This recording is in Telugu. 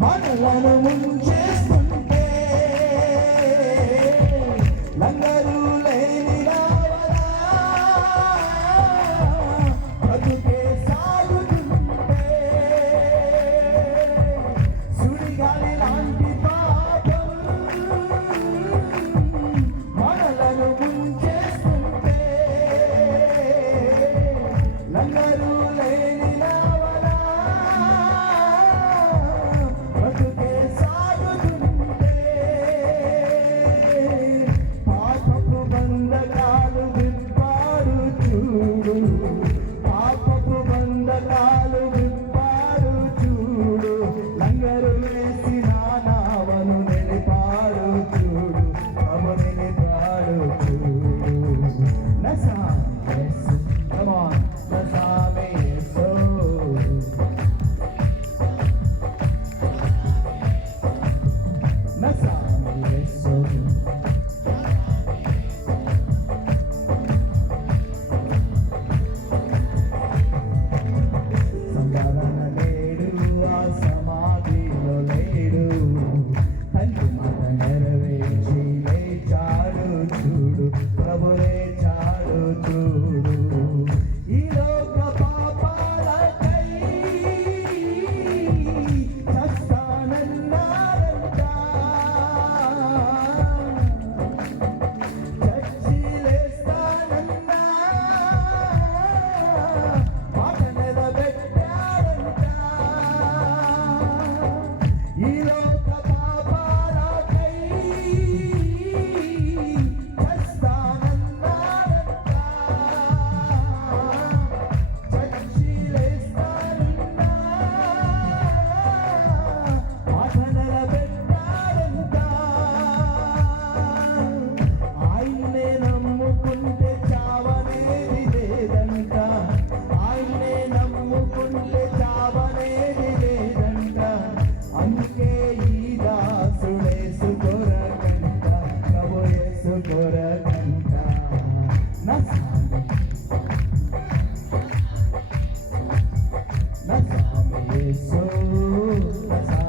మనలను ముంచేస్తుంటే లంగరు లేని రావలా బ్రతుకే సాగుతుంటే సుడిగాలి లాంటి పాపం మనలను ముంచేస్తుంటే లంగరు లేని రావలా బ్రతుకే సాగుతుంటే పాపపు బంధకాలు విప్పాడు చూడు, పాపపు బంధకాలు విప్పాడు చూడు, లంగరు వేసిన నావను నిలిపాడు చూడు, ప్రభు నిలిపాడు చూడు. నసామి యేసు, come on, నసామి యేసు, నసామి యేసు. సంబరణ లేడు, ఆ సమాధిలో లేడు, తండ్రి మాట నెరవేర్చి లేచాడు చూడు, ప్రభు లేచాడు చూడు. ఈ లోక పాపాలకై చస్తానన్నారంట, చచ్చి లేస్తానన్నా మాట నిలబెట్టాడంట. ఈ లోక పాపాలకై చస్తానన్నాడంట, చచ్చి లేస్తానన్నా మాట నిలబెట్టాడంట. ఆయన్నే నమ్ముకుంటే చావనేది లేదంట, ఆయన్నే నమ్ముకుంటే చావనేది లేదంట. అందుకే ఈ దాసుడేసు కొరకంట, ప్రభు యేసు కొరకంట. నసామి, నసామి యేసు, నసామి